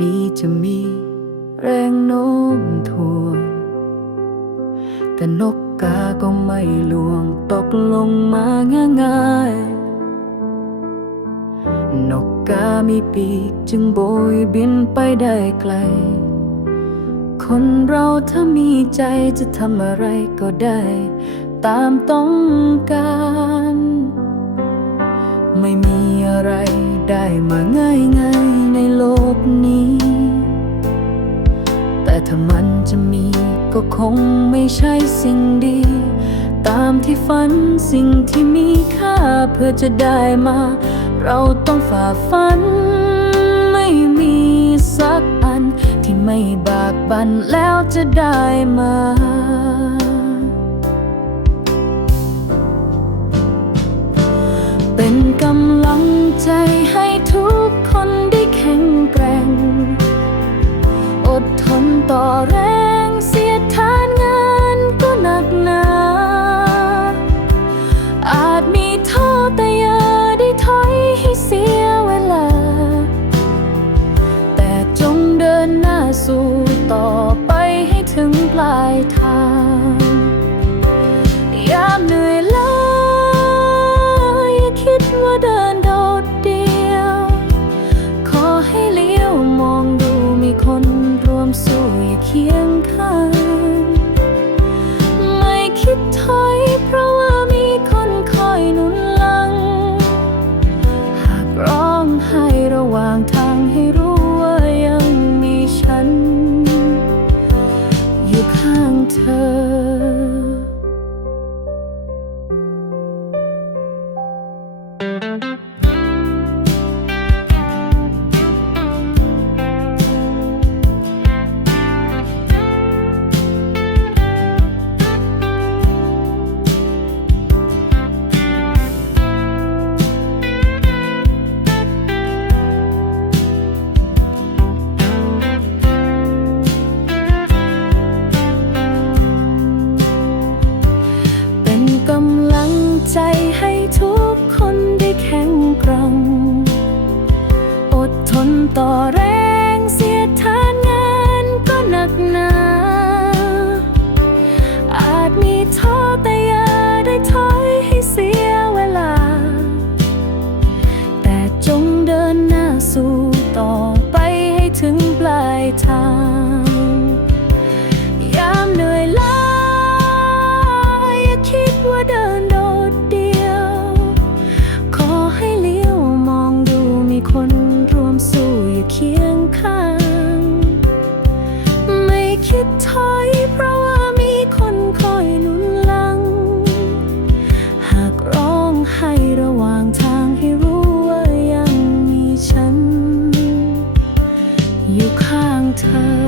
นี่จะมีแรงโน้มถ่วง แต่นกกาก็ไม่ลวงตกลงมาง่ายๆ นกกามีปีกจึงโบยบินไปได้ไกล คนเราถ้ามีใจจะทำอะไรก็ได้ ตามต้องการ ไม่มีอะไรได้มาง่ายๆ คงไม่ใช่สิ่งดี ตามที่ฝันสิ่งที่มีค่าเพื่อจะได้มา เราต้องฝ่าฟัน ไม่มีสักอัน ที่ไม่บากบันแล้วจะได้มาเป็นกำลังใจให้ทุกคนได้แข็งแกร่ง อดทนต่อแรง สู้ต่อไปให้ถึงปลายทาง ยามเหนื่อยล้าอย่า ข้างเธอ ทุกคนได้แข็งกร่งอดทนต่อแรงเสียทานงานก็หนักหนา อาจมีท้อแต่อย่าได้ถอยให้เสียเวลา แต่จงเดินหน้าสู่ต่อไปให้ถึงปลายทางางไม่คิดถอยเพราะว่ามีคนคอยหนุนหลัง หากร้องให้ระหว่างทางให้รู้ว่ายังมีฉัน อยู่ข้างเธอ